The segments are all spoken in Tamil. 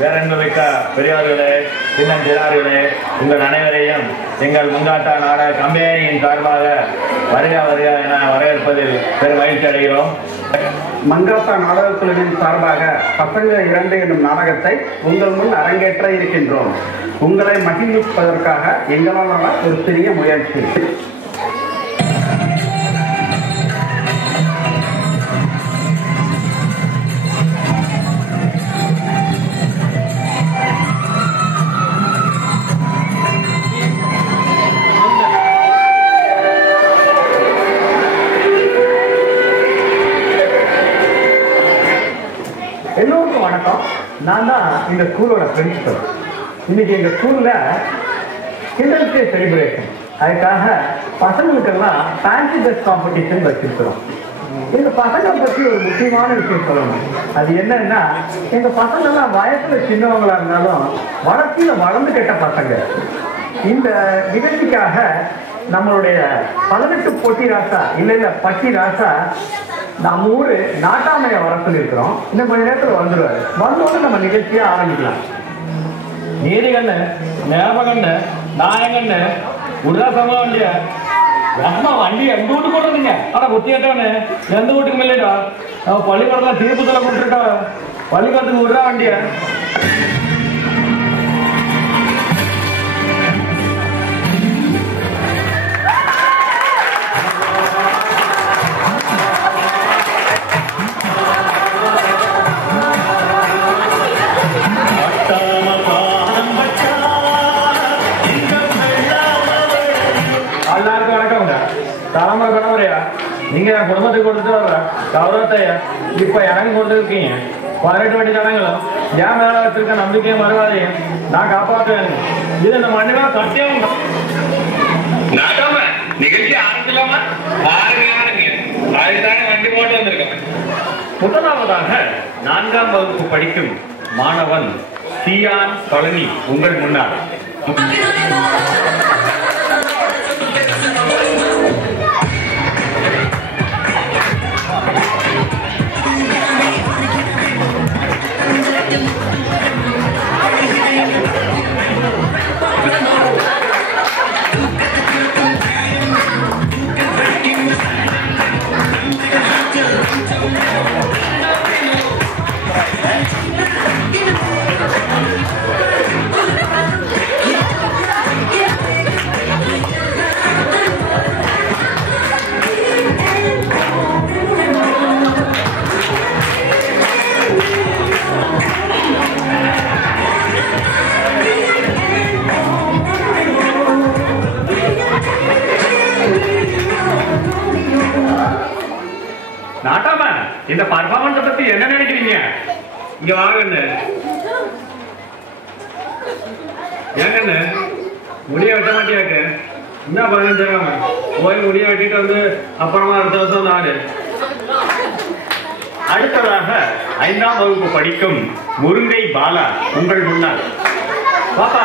பேரன்புமிக்க பெரியோர்களே, சின்னஞ்சிறார்களே, உங்கள் அனைவரையும் எங்கள் முங்காத்தா நாடக கம்பெனியின் சார்பாக வருக வருக என வரவேற்பதில் பெரும் மகிழ்ச்சி அடைகிறோம். மங்காத்தா நாடக குழுவின் சார்பாக பசங்க 2 என்னும் நாடகத்தை உங்கள் முன் அரங்கேற்ற இருக்கின்றோம். உங்களை மகிழ்விப்பதற்காக எங்களால் ஒரு சிறிய முயற்சி. எல்லோருக்கும் வணக்கம். நான் தான் இந்த ஸ்கூலோட பிரின்சிபல். இன்னைக்கு எங்க ஸ்கூல்ல சில்ட்ரன்ஸ் டே செலிப்ரேஷன், அதுக்காக பசங்களுக்கெல்லாம் ஃபேன்சி ட்ரெஸ் காம்படிஷன் வச்சிருக்கிறோம். எங்க பசங்களை பத்தி ஒரு முக்கியமான விஷயம் சொல்லணும். அது என்னன்னா, எங்க பசங்கள்லாம் வயசுல சின்னவங்களா இருந்தாலும் வளர்ச்சியில வளர்ந்து கெட்ட பசங்க. இந்த நிகழ்ச்சிக்காக நம்மளுடைய 18 பொட்டி ராசா இல்ல பட்டி ராசா நம்ம ஊரு நாட்டாமைய வர சொல்லியிருக்கிறோம். இன்னும் கொஞ்ச நேரத்தில் வந்துடுவாரு. வந்தோடு நம்ம நிகழ்ச்சியை ஆரம்பிக்கலாம். நீதிகண்ணு, ஞாபகண்ணு, நாயகண்ணு, உல்லாசமா வண்டியா அம்மா வண்டி எந்த வீட்டுக்கு போடுறதுங்க? ஆனா குத்தி கேட்டவனு எந்த வீட்டுக்கு மேலேடா நம்ம பள்ளிக்கூடத்துல திருப்பத்துல கொடுத்துருக்கா பள்ளிக்கூடத்துக்கு விடுறா வண்டிய. தலைமுறை தலைமுறையா நீங்க என் குடும்பத்துக்கு கொடுத்துட்டு வர்ற கௌரவத்தையா இப்ப எனக்கு கொடுத்துருக்கீங்க. 18 வண்டி ஜனங்களும் என் மேல வச்சிருக்க நம்பிக்கையும் மறுவாதையும் நான் காப்பாற்றுவேன். இது இந்த மண்ணில சத்தியம். நிகழ்ச்சி ஆரம்பிக்கலாமா? அதுதானே வண்டி போட்டு வந்திருக்கோம். முதலாவதாக 4ஆம் வகுப்பு படிக்கும் மாணவன் சியான் பழனி உங்கள் முன்னால். நாட்டாம இந்த பர்ஃபார்மன்ஸ் பத்தி என்ன நினைக்கிறீங்க? இங்க வாங்கன்னு ஏங்கன்னு முடிய வெட்ட மாட்டியாக்கு என்ன 15 போய் முடிய வெட்டிட்டு வந்து அப்புறமா அடுத்த வருஷம் நாடு. அடுத்ததாக 5ஆம் வகுப்பு படிக்கும் முருங்கை பாலா உங்கள் முன்னால். பாப்பா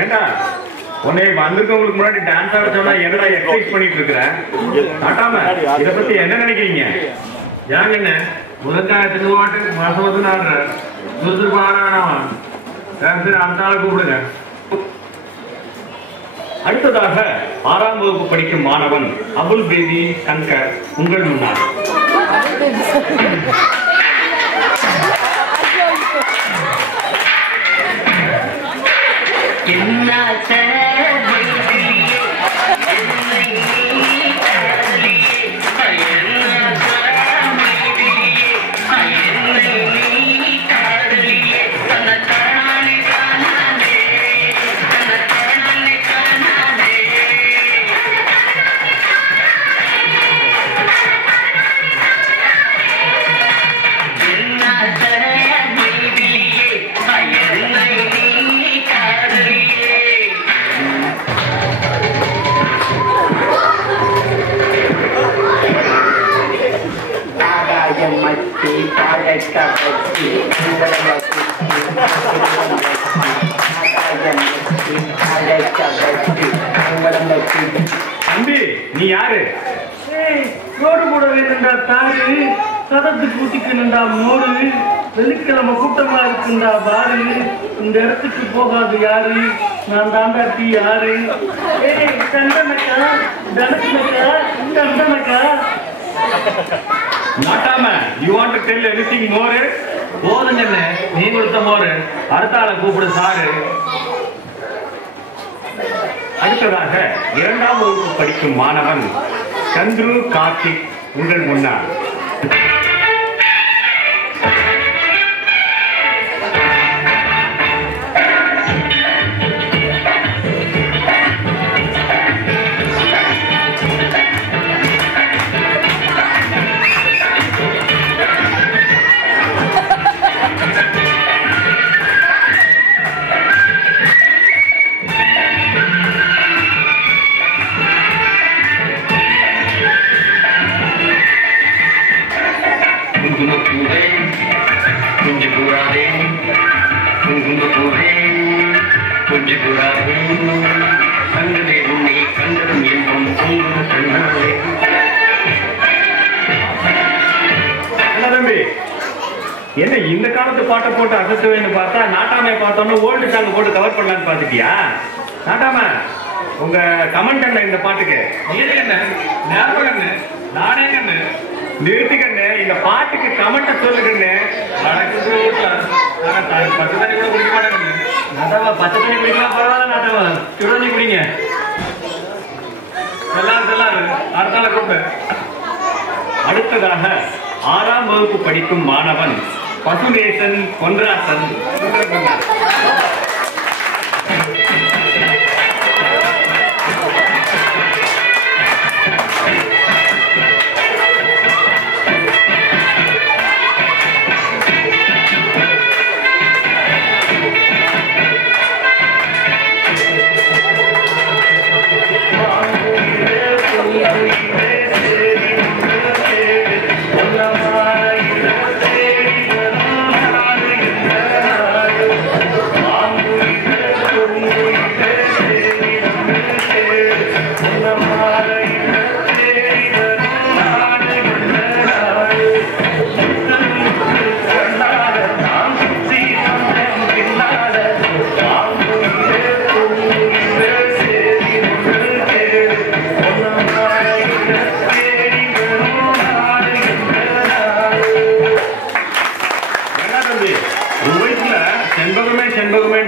ஏண்டா உன்னை வந்திருக்கவங்களுக்கு முன்னாடி டான்ஸ் ஆட சொன்னா என்னடா எக்ஸசைஸ் பண்ணிட்டு இருக்கிறேன்? நாட்டாம இத பத்தி என்ன நினைக்கிறீங்க? ஏங்க என்ன முதற்காலத்துக்கு பாட்டு மாசம் வந்து ஆடுற சுறுசுறுப்பு ஆடானாமா? சரி அந்த ஆளை கூப்பிடுங்க. அடுத்ததாக 6ஆம் வகுப்பு படிக்கும் மாணவன் அபுல் பேதி சங்கர் உங்கள் முன்னால். தம்பி நீ யாரு? ரோடு போட வேணுண்டா தாரு, சதத்து கூட்டிக்கு நின்றா மோடு, வெள்ளிக்கிழமை கூட்டமா இருக்குண்டா பாரு, இந்த இடத்துக்கு போகாது யாரு, நான் தாண்டா டீ யாரு. தண்டனக்கா தனக்கா தண்டனக்கா. நாட்டாம you want to tell anything more? போதுங்க நீ கொடுத்த மோரு, அடுத்த ஆளை கூப்பிடு சாரு. அடுத்ததாக 2ஆம் வகுப்பு படிக்கும் மாணவன் சந்துரு கார்த்திக் உங்கள் முன்னாள். என்ன இந்த காலத்து பாட்டை போட்டு அசத்துவேன்னு பார்த்தா நாட்டாமை பார்த்தோம்னா ஓல்டு சாங் போட்டு கவர் பண்ணலான்னு பாத்துட்டியா? நாட்டாம உங்க கமெண்ட் என்ன இந்த பாட்டுக்கு? நானே கண்ணு நிறுத்திக்கண்ணு, இந்த பாட்டுக்கு கமெண்ட சொல்லுங்கண்ணு. பச்சை தண்ணி கூட குடிக்க மாட்டேங்க. நாட்டாவா பச்சை தண்ணி குடிக்கலாம் பரவாயில்ல, நாட்டாவா சுடு தண்ணி குடிங்க. எல்லாரும் அடுத்தால கூப்பிட்டு. அடுத்ததாக 6ஆம் வகுப்பு படிக்கும் மாணவன் பசுநேசன் பொன்ராசன்.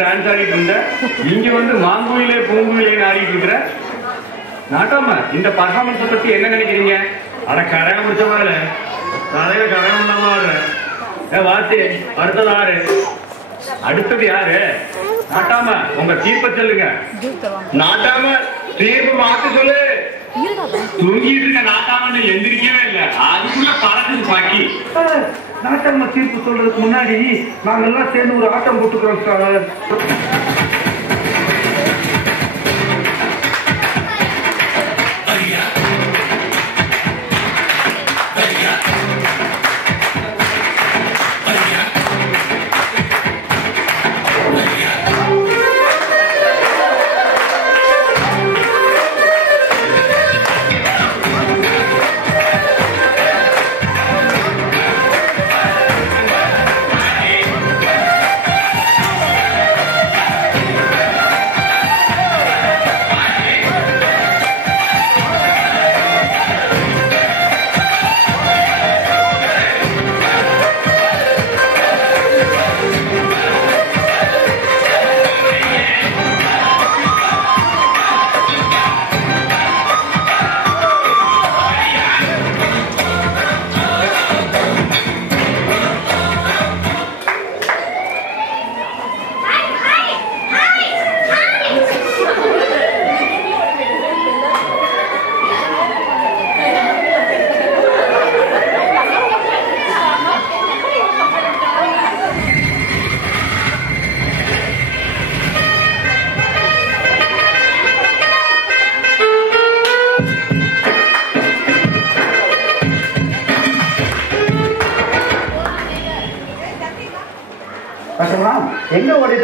டான்ஸ் ஆடிட்டு இருந்த இங்க வந்து மாங்குயிலே பூங்குயிலே ஆடிட்டு இருக்கிற நாட்டாம இந்த பர்ஃபார்மன்ஸை பத்தி என்ன நினைக்கிறீங்க? அட கரகம் முடிச்ச மாதிரி தலையில கரகம் இல்லாம ஆடுறேன். வாத்தி அடுத்தது ஆறு. அடுத்தது யாரு? நாட்டாம உங்க தீர்ப்ப சொல்லுங்க. நாட்டாம தீர்ப்பு மாத்து சொல்லு. தூங்கிட்டு இருக்க நாட்டாம எந்திரிக்கவே இல்லை, அதுக்குள்ள பறக்குது பாக்கி. நாட்டாம தீர்ப்பு சொல்றதுக்கு முன்னாடி நாங்கெல்லாம் சேர்ந்து ஒரு ஆட்டம் போட்டுக்கிறோம் சார்.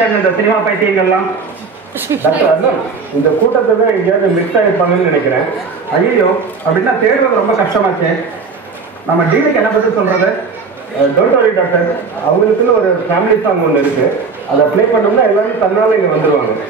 இருக்காங்க இந்த சினிமா பைத்தியங்கள்லாம்? டாக்டர் அருண், இந்த கூட்டத்துல எங்கேயாவது மிக்ஸ் ஆயிருப்பாங்கன்னு நினைக்கிறேன். ஐயோ, அப்படின்னா தேடுறது ரொம்ப கஷ்டமாச்சே. நம்ம டீலுக்கு என்ன பத்தி சொல்றது? டோன்ட் வரி டாக்டர், அவங்களுக்குன்னு ஒரு ஃபேமிலி சாங் ஒன்று இருக்கு. அதை ப்ளே பண்ணோம்னா எல்லாரும் தன்னால இங்க வந்துருவாங்க.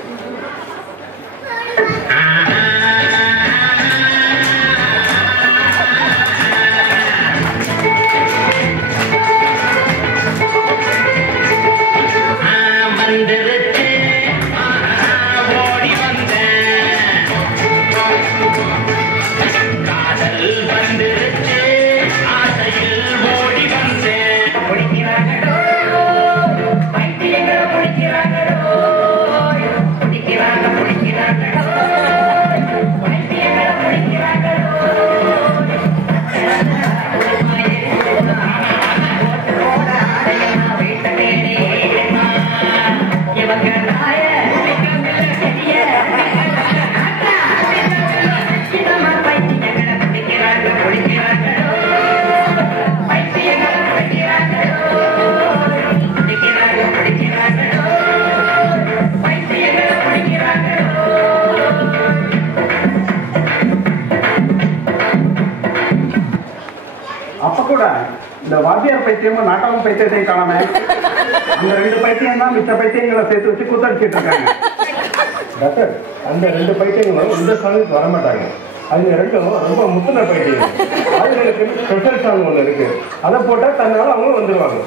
அப்ப கூட இந்த வாத்தியார் பைத்தியமும் நாட்டாளம் பைத்தியத்தையும் காணாம அந்த 2 பைத்தியம் தான் மிச்ச பைத்தியங்களை சேர்த்து வச்சு கூத்தடிச்சிட்டு இருக்காங்க. டாக்டர், அந்த 2 பைத்தியங்களும் இந்த சாங்குக்கு வரமாட்டாங்க. அவங்க 2ம் ரொம்ப முத்துன பைத்தியம். அவங்களுக்கு ஸ்பெஷல் சாங் ஒன்று இருக்கு. அதை போட்டா தன்னால அவங்க வந்துருவாங்க.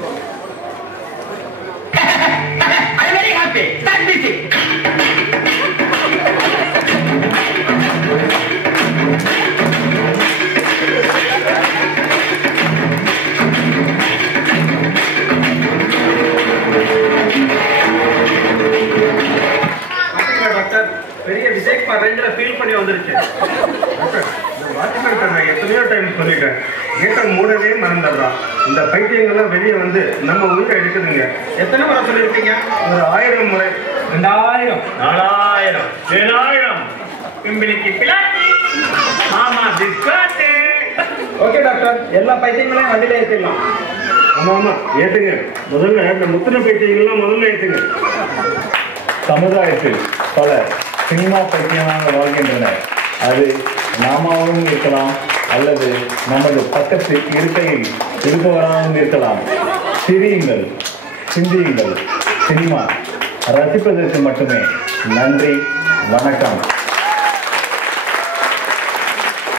பெரிய விஜய்குமார் ரேஞ்சில ஃபீல் பண்ணி வந்துருச்சு. நான் எத்தனையோ டைம் சொல்லிட்டேன், கேட்ட மூடவே மறந்துடுறான். இந்த பைத்தியங்கள்லாம் வெளியே வந்து நம்ம உயிரை எடுக்குதுங்க. எத்தனை முறை சொல்லியிருக்கீங்க? ஒரு 1000 முறை. 2000 4000 7000 பிம்பிளிக்கு பிளாட்டி மாமா பிஸ்கட். ஓகே டாக்டர், எல்லா பைத்தியங்களையும் வண்டியில ஏற்றிடலாம். ஆமா ஆமா, ஏத்துங்க. முதல்ல இந்த முத்துன பைத்தியங்கள்லாம் முதல்ல ஏத்துங்க. சமுதாயத்தில் பல சினிமா பைத்தியமாக வாழ்கின்றனர். அது நாமாவும் இருக்கலாம், அல்லது நமது பக்கத்து இருக்கையில் இருப்பவராகவும் இருக்கலாம். சிரியுங்கள், சிந்தியுங்கள். சினிமா ரசிப்பதற்கு மட்டுமே. நன்றி, வணக்கம்.